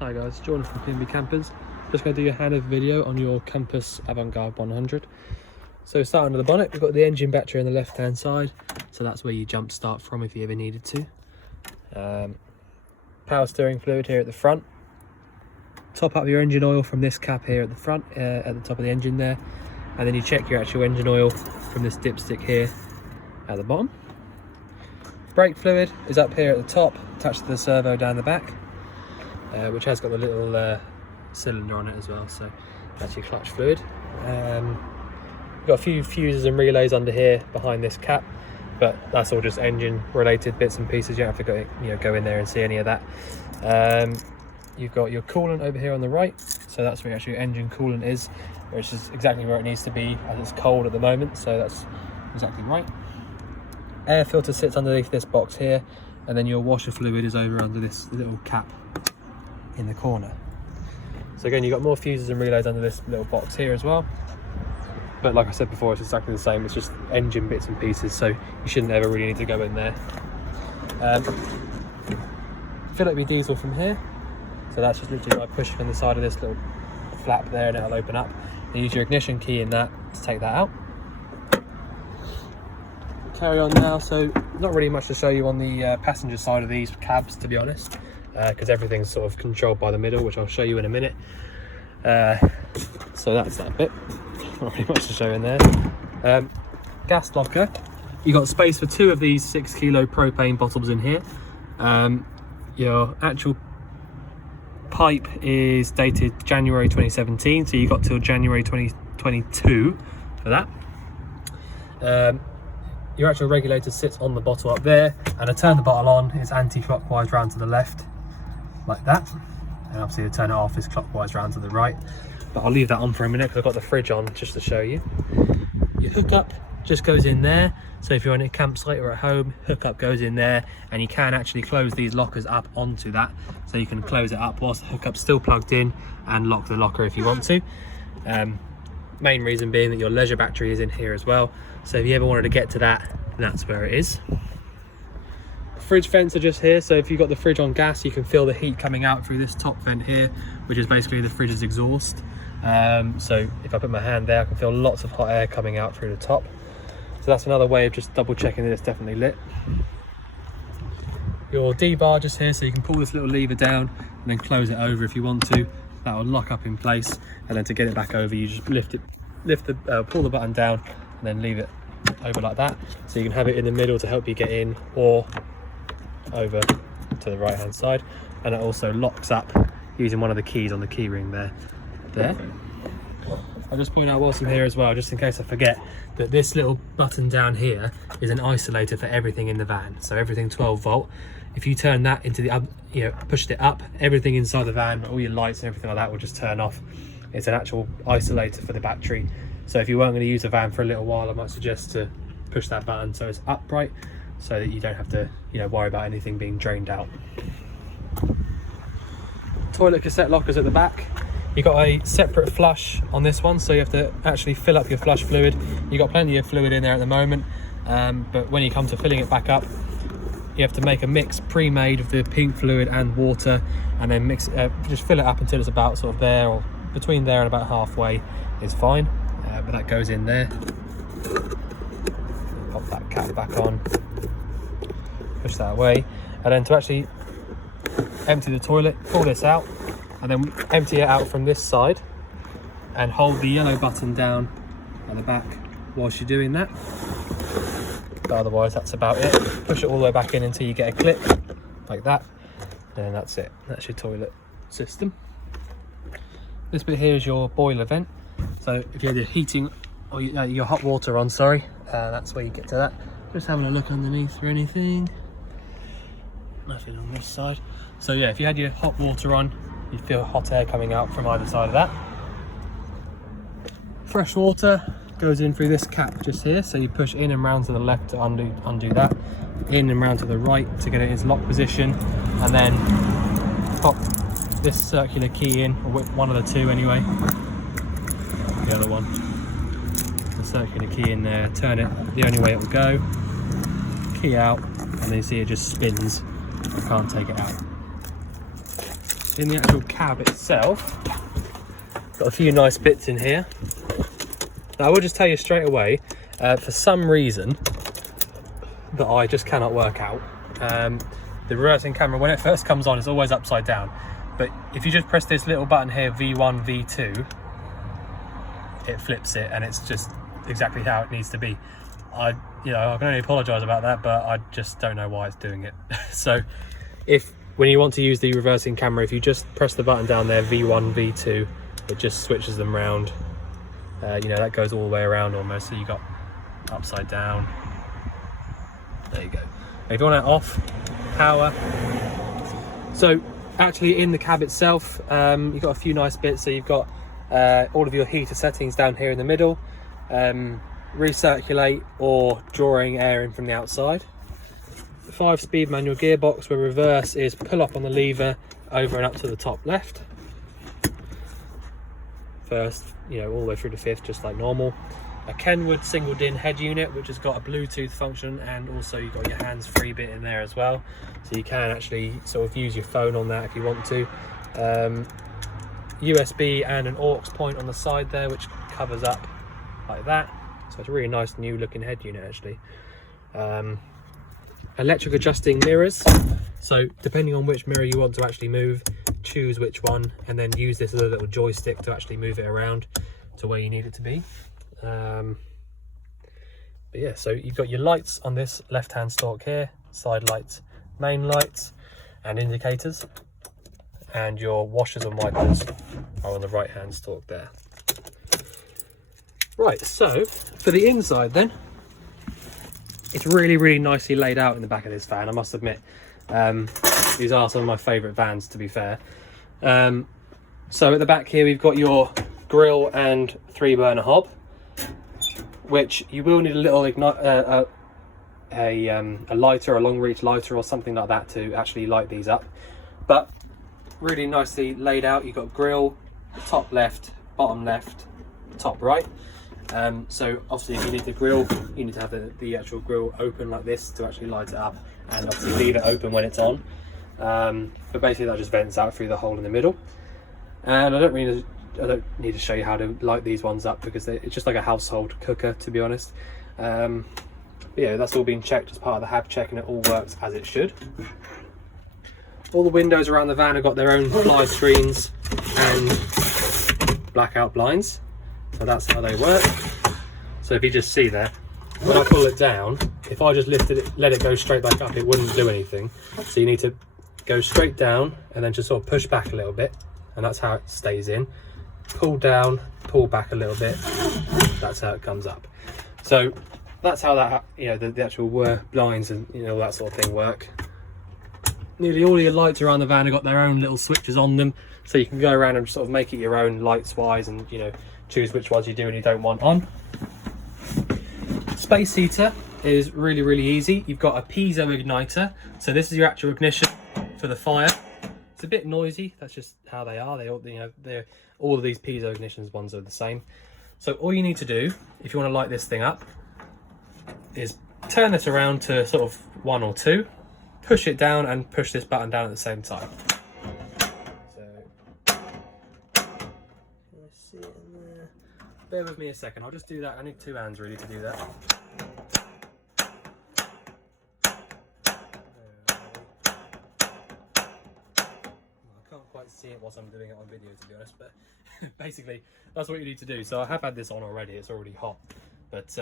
Hi guys, Jordan from PNB Campers. Just going to do a handover video on your Compass Avantgarde 100. So starting with the bonnet, we've got the engine battery on the left hand side, so that's where you jump start from if you ever needed to. Power steering fluid here at the front. Top up your engine oil from this cap here at the front, at the top of the engine there, and then you check your actual engine oil from this dipstick here at the bottom. Brake fluid is up here at the top, attached to the servo down the back, which has got the little cylinder on it as well, so that's your clutch fluid. We've got a few fuses and relays under here behind this cap, but that's all just engine related bits and pieces. You don't have to go in there and see any of that. You've got your coolant over here on the right, so that's where actually your engine coolant is, which is exactly where it needs to be as it's cold at the moment, so that's exactly right. Air filter sits underneath this box here, and then your washer fluid is over under this little cap in the corner. So again, you've got more fuses and relays under this little box here as well, but like I said before, it's exactly the same. It's just engine bits and pieces, so you shouldn't ever really need to go in there. Fill up your diesel from here, so that's just literally by pushing on the side of this little flap there and it'll open up. You use your ignition key in that to take that out. Carry on now. So not really much to show you on the passenger side of these cabs, to be honest, because everything's sort of controlled by the middle, which I'll show you in a minute. So that's that bit. Not really much to show in there. Gas locker. You got space for 2 of these 6 kilo propane bottles in here. Your actual pipe is dated January 2017, so you got till January 2022 for that. Your actual regulator sits on the bottle up there, and to turn the bottle on is anti-clockwise round to the left, like that, and obviously to turn it off is clockwise round to the right. But I'll leave that on for a minute because I've got the fridge on just to show you. Your hookup just goes in there, so if you're on a campsite or at home, hookup goes in there, and you can actually close these lockers up onto that, so you can close it up whilst the hookup's still plugged in and lock the locker if you want to. Main reason being that your leisure battery is in here as well, so if you ever wanted to get to that, that's where it is. Fridge vents are just here, so if you've got the fridge on gas, you can feel the heat coming out through this top vent here, which is basically the fridge's exhaust. So if I put my hand there, I can feel lots of hot air coming out through the top. So that's another way of just double checking that it's definitely lit. Your D-bar just here, so you can pull this little lever down and then close it over if you want to. That will lock up in place, and then to get it back over, you just pull the button down and then leave it over like that, so you can have it in the middle to help you get in, or over to the right hand side. And it also locks up using one of the keys on the key ring there. I'll just point out whilst I'm here as well, just in case I forget, that this little button down here is an isolator for everything in the van, so everything 12 volt. If you turn that into the pushed it up, everything inside the van, all your lights and everything like that will just turn off. It's an actual isolator for the battery, so if you weren't going to use the van for a little while, I might suggest to push that button so it's upright, so that you don't have to worry about anything being drained out. Toilet cassette lockers at the back. You've got a separate flush on this one, so you have to actually fill up your flush fluid. You've got plenty of fluid in there at the moment, but when you come to filling it back up, you have to make a mix pre-made of the pink fluid and water, and then just fill it up until it's about sort of there, or between there and about halfway is fine. But that goes in there. Pop that cap back on, push that away, and then to actually empty the toilet, pull this out, and then empty it out from this side, and hold the yellow button down at the back whilst you're doing that. But otherwise, that's about it. Push it all the way back in until you get a clip like that, and then that's it. That's your toilet system. This bit here is your boiler vent, so if you have your heating or your hot water on, that's where you get to that. Just having a look underneath for anything. Nothing on this side. So yeah, if you had your hot water on, you'd feel hot air coming out from either side of that. Fresh water goes in through this cap just here, so you push in and round to the left to undo that, in and round to the right to get it in its lock position, and then pop this circular key in, or one of the two anyway, the other one, the circular key in there, turn it the only way it will go, key out, and then you see it just spins. You can't take it out. in the actual cab itself, got a few nice bits in here. Now I will just tell you straight away, for some reason that I just cannot work out, the reversing camera, when it first comes on, it's always upside down. But if you just press this little button here, V1, V2, it flips it, and it's just exactly how it needs to be. I can only apologise about that, but I just don't know why it's doing it. So when you want to use the reversing camera, if you just press the button down there, V1, V2, it just switches them round. That goes all the way around almost, so you got upside down. There you go. If you want it off, power. So actually in the cab itself, you've got a few nice bits. So you've got all of your heater settings down here in the middle, recirculate or drawing air in from the outside. 5-speed manual gearbox, where reverse is pull up on the lever over and up to the top left. First, all the way through to fifth, just like normal. A Kenwood single DIN head unit, which has got a Bluetooth function, and also you've got your hands-free bit in there as well, so you can actually sort of use your phone on that if you want to. USB and an aux point on the side there, which covers up like that, so it's a really nice new looking head unit actually. Electric adjusting mirrors, so depending on which mirror you want to actually move, choose which one and then use this as a little joystick to actually move it around to where you need it to be. But yeah, so you've got your lights on this left hand stalk here, side lights, main lights and indicators, and your washers and wipers are on the right hand stalk there. Right, so for the inside then, it's really nicely laid out in the back of this van, I must admit. These are some of my favourite vans, to be fair. So at the back here we've got your grille and 3-burner hob, which you will need a little a lighter, a long reach lighter or something like that to actually light these up. But really nicely laid out. You've got grille, top left, bottom left, top right. So obviously if you need the grille, you need to have the actual grille open like this to actually light it up, and obviously leave it open when it's on. But basically that just vents out through the hole in the middle. And I don't need to show you how to light these ones up, because it's just like a household cooker, to be honest. But yeah, that's all been checked as part of the hab check, and it all works as it should. All the windows around the van have got their own fly screens and blackout blinds, so that's how they work. So if you just see there, when I pull it down, if I just lifted it, let it go straight back up, it wouldn't do anything. So you need to go straight down and then just sort of push back a little bit, and that's how it stays in. Pull down, pull back a little bit, that's how it comes up. So that's how that, the actual blinds and all that sort of thing work. Nearly all of your lights around the van have got their own little switches on them, so you can go around and sort of make it your own lights wise, and choose which ones you do and you don't want on. Space heater is really easy. You've got a piezo igniter, so this is your actual ignition for the fire. It's a bit noisy, that's just how they are. They all, they're all of these piezo ignitions ones are the same. So all you need to do, if you want to light this thing up, is turn this around to sort of 1 or 2, push it down and push this button down at the same time. So, can I see it in there? Bear with me a second, I'll just do that. I need 2 hands really to do that. See it whilst I'm doing it on video, to be honest, but basically that's what you need to do. So I have had this on already, it's already hot, but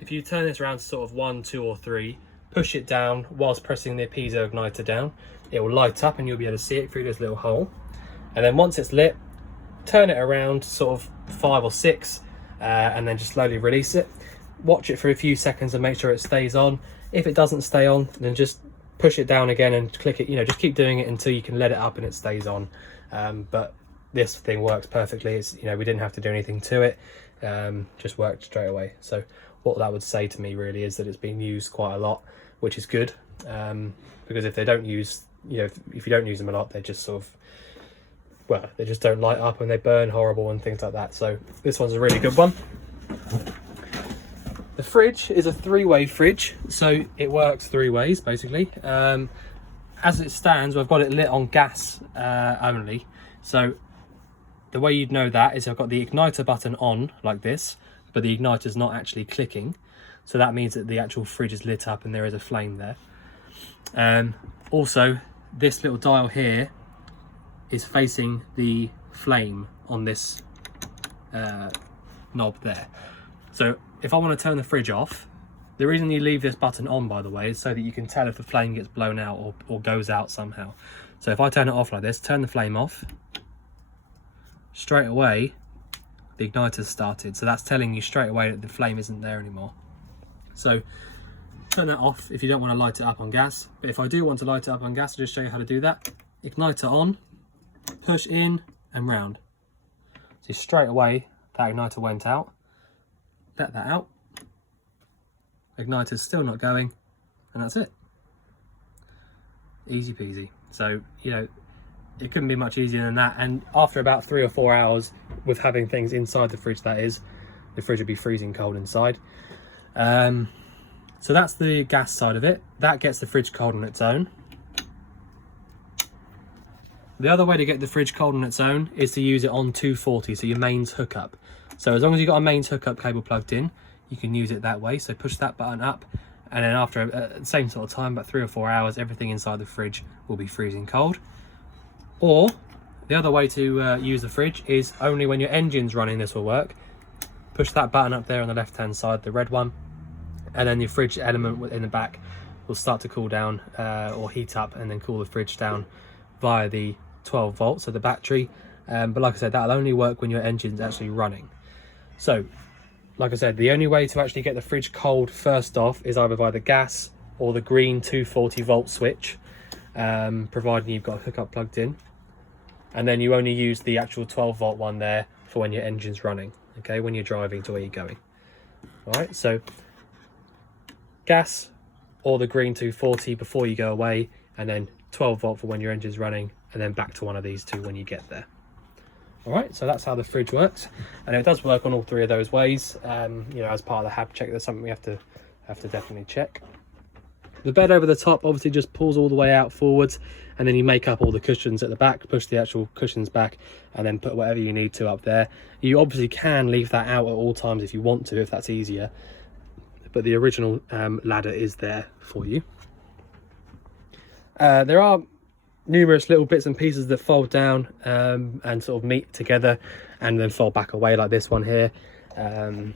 if you turn this around to sort of 1, 2 or 3, push it down whilst pressing the piezo igniter down, it will light up and you'll be able to see it through this little hole. And then once it's lit, turn it around to sort of 5 or 6 and then just slowly release it. Watch it for a few seconds and make sure it stays on. If it doesn't stay on, then just push it down again and click it, just keep doing it until you can let it up and it stays on. But this thing works perfectly. It's, we didn't have to do anything to it, just worked straight away. So what that would say to me really is that it's been used quite a lot, which is good, because if they don't use, if you don't use them a lot, they just sort of, well, they just don't light up and they burn horrible and things like that. So this one's a really good one. The fridge is a 3-way fridge, so it works 3 ways basically. as it stands, I've got it lit on gas only. So the way you'd know that is I've got the igniter button on like this, but the igniter's not actually clicking. So that means that the actual fridge is lit up and there is a flame there. Also, this little dial here is facing the flame on this knob there. So if I want to turn the fridge off, the reason you leave this button on, by the way, is so that you can tell if the flame gets blown out or goes out somehow. So if I turn it off like this, turn the flame off, straight away the igniter's started. So that's telling you straight away that the flame isn't there anymore. So turn that off if you don't want to light it up on gas. But if I do want to light it up on gas, I'll just show you how to do that. Igniter on, push in and round. So straight away that igniter went out. Let that out. Igniter's still not going, and that's it. Easy peasy. So, you know, it couldn't be much easier than that. And after about 3 or 4 hours with having things inside the fridge, that is, the fridge would be freezing cold inside. So that's the gas side of it. That gets the fridge cold on its own. The other way to get the fridge cold on its own is to use it on 240, so your mains hookup. So as long as you've got a mains hookup cable plugged in, you can use it that way. So push that button up, and then after the same sort of time, about 3 or 4 hours, everything inside the fridge will be freezing cold. Or the other way to use the fridge is only when your engine's running, this will work. Push that button up there on the left hand side, the red one, and then your fridge element in the back will start to cool down or heat up, and then cool the fridge down via the 12 volts, so the battery. But like I said, that'll only work when your engine's actually running. So like I said, the only way to actually get the fridge cold first off is either via the gas or the green 240 volt switch, providing you've got a hookup plugged in. And then you only use the actual 12 volt one there for when your engine's running, okay, when you're driving to where you're going. All right, so gas or the green 240 before you go away, and then 12 volt for when your engine's running, and then back to one of these two when you get there. All right, so that's how the fridge works, and it does work on all 3 of those ways. You know, as part of the hab check, that's something we have to definitely check. The bed over the top obviously just pulls all the way out forwards, and then you make up all the cushions at the back, push the actual cushions back, and then put whatever you need to up there. You obviously can leave that out at all times if you want to, if that's easier, but the original ladder is there for you. There are numerous little bits and pieces that fold down and sort of meet together and then fold back away, like this one here. You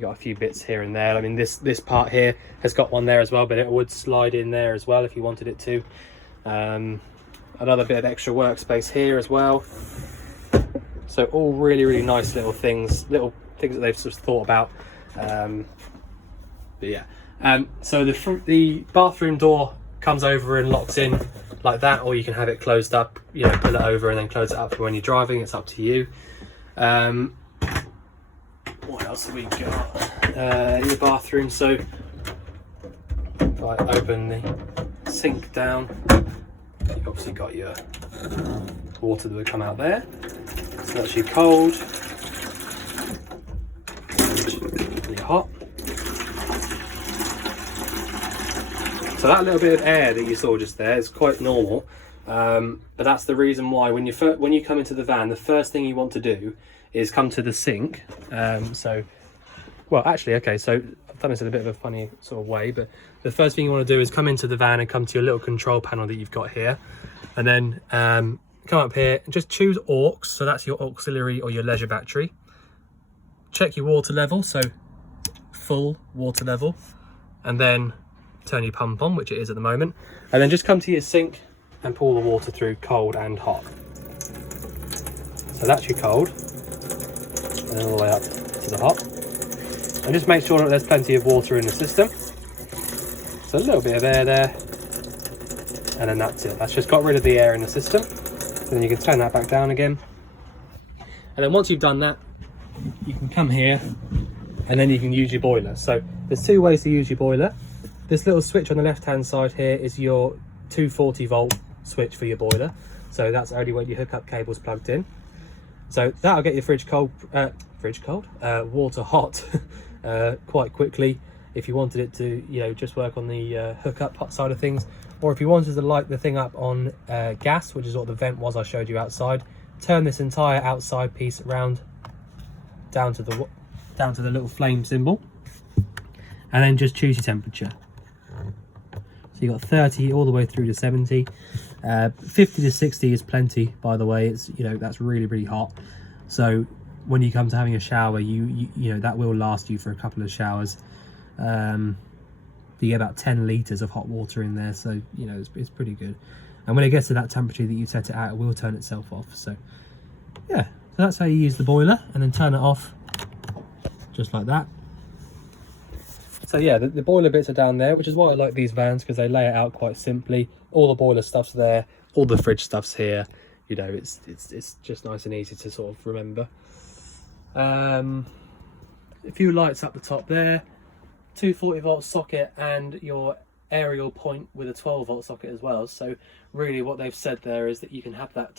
got a few bits here and there. I mean, this part here has got one there as well, but it would slide in there as well if you wanted it to. Another bit of extra workspace here as well. So all really nice little things that they've sort of thought about. But yeah, so the bathroom door comes over and locks in like that, or you can have it closed up, you know, pull it over and then close it up for when you're driving. It's up to you. What else have we got in the bathroom? So if I open the sink down, you've obviously got your water that would come out there, so that's your cold and your hot. So that little bit of air that you saw just there is quite normal, but that's the reason why when you come into the van, the first thing you want to do is come to the sink. Well, actually, okay, so I've done this in a bit of a funny sort of way, but the first thing you want to do is come into the van and come to your little control panel that you've got here, and then come up here and just choose aux, so that's your auxiliary or your leisure battery. Check your water level, so full water level, and then turn your pump on, which it is at the moment, and then just come to your sink and pull the water through cold and hot. So that's your cold, and then all the way up to the hot, and just make sure that there's plenty of water in the system. So a little bit of air there, and then that's it. That's just got rid of the air in the system. So then you can turn that back down again, and then once you've done that, you can come here and then you can use your boiler. So there's 2 ways to use your boiler. This little switch on the left hand side here is your 240 volt switch for your boiler, so that's only when your hookup cable's plugged in. So that'll get your water hot quite quickly, if you wanted it to, you know, just work on the hookup side of things, or if you wanted to light the thing up on gas, which is what the vent was I showed you outside, turn this entire outside piece around down to the little flame symbol, and then just choose your temperature. So you got 30 all the way through to 70. 50 to 60 is plenty, by the way. It's, you know, that's really hot. So when you come to having a shower, you know, that will last you for a couple of showers. You get about 10 litres of hot water in there, so you know it's pretty good. And when it gets to that temperature that you set it at, it will turn itself off. So yeah, so that's how you use the boiler, and then turn it off just like that. So yeah, the boiler bits are down there, which is why I like these vans, because they lay it out quite simply. All the boiler stuff's there, all the fridge stuff's here. You know, it's just nice and easy to sort of remember. A few lights up the top there, 240-volt socket, and your aerial point with a 12-volt socket as well. So really what they've said there is that you can have that